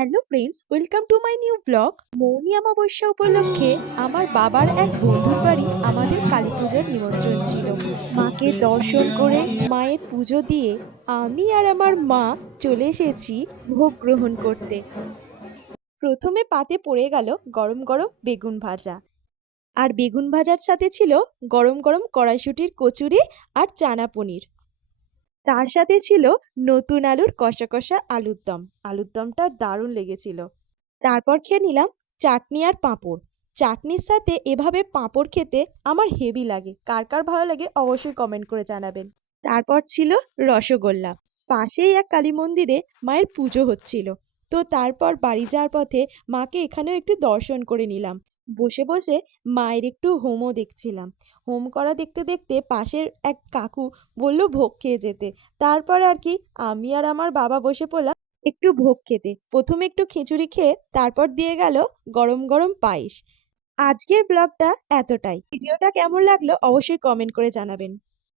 Hello friends welcome to my new blog Mauni Amavasya উপলক্ষে আমার বাবার এক বন্ধুর বাড়ি আমাদের কালী পুজোর নিমন্ত্রণ ছিল। মাকে দর্শন করে, মায়ের পুজো দিয়ে আমি আর আমার মা চলে এসেছি ভোগ গ্রহণ করতে। প্রথমে পাতে পড়ে গেল গরম গরম বেগুন ভাজা। আর বেগুন ভাজার সাথে ছিল গরম গরম কড়াইশুটির কচুরি আর চানা পনির। তার সাথে ছিল নতুন আলুর কষা কষা আলুর দম। আলুর দমটা দারুণ লেগেছিল। তারপর খেয়ে নিলাম চাটনি আর পাঁপড়। চাটনির সাথে এভাবে পাঁপড় খেতে আমার হেভি লাগে। কার কার ভালো লাগে অবশ্যই কমেন্ট করে জানাবেন। তারপর ছিল রসগোল্লা। পাশেই এক কালী মন্দিরে মায়ের পুজো হচ্ছিল। তো তারপর বাড়ি যাওয়ার পথে মাকে এখানেও একটু দর্শন করে নিলাম। বসে বসে মায়ের একটু হোমও দেখছিলাম। হোম করা দেখতে দেখতে পাশের এক কাকু বলল ভোগ খেয়ে যেতে। তারপরে আর কি আমি আর আমার বাবা বসে পড়লাম একটু ভোগ খেতে। প্রথমে একটু খিচুড়ি খেয়ে তারপর দিয়ে গেল গরম গরম পায়েস। আজকের ব্লগটা এতটাই। ভিডিওটা কেমন লাগল অবশ্যই কমেন্ট করে জানাবেন।